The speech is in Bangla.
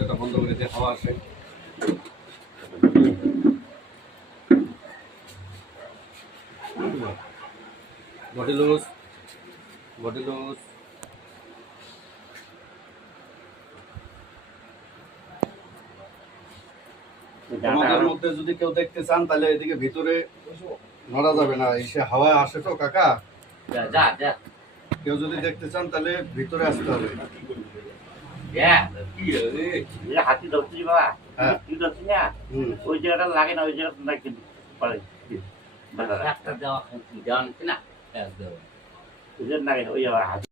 ভিতরটা বন্ধ করে দিয়ে হাওয়া আসে। Body loose, body loose. তোমাদের মধ্যে যদি কেউ দেখতে চান তাহলে এদিকে ভিতরে নড়া যাবে না, এসে হাওয়া আসে তো কাকা। কেউ যদি দেখতে চান তাহলে ভিতরে আসতে হবে। হাতি ধরছি বাবা, হ্যাঁ তুই ধরছি না, ওই জায়গাটা লাগে না, ওই জায়গাটা না কিন্তু দেওয়া না ওই আবার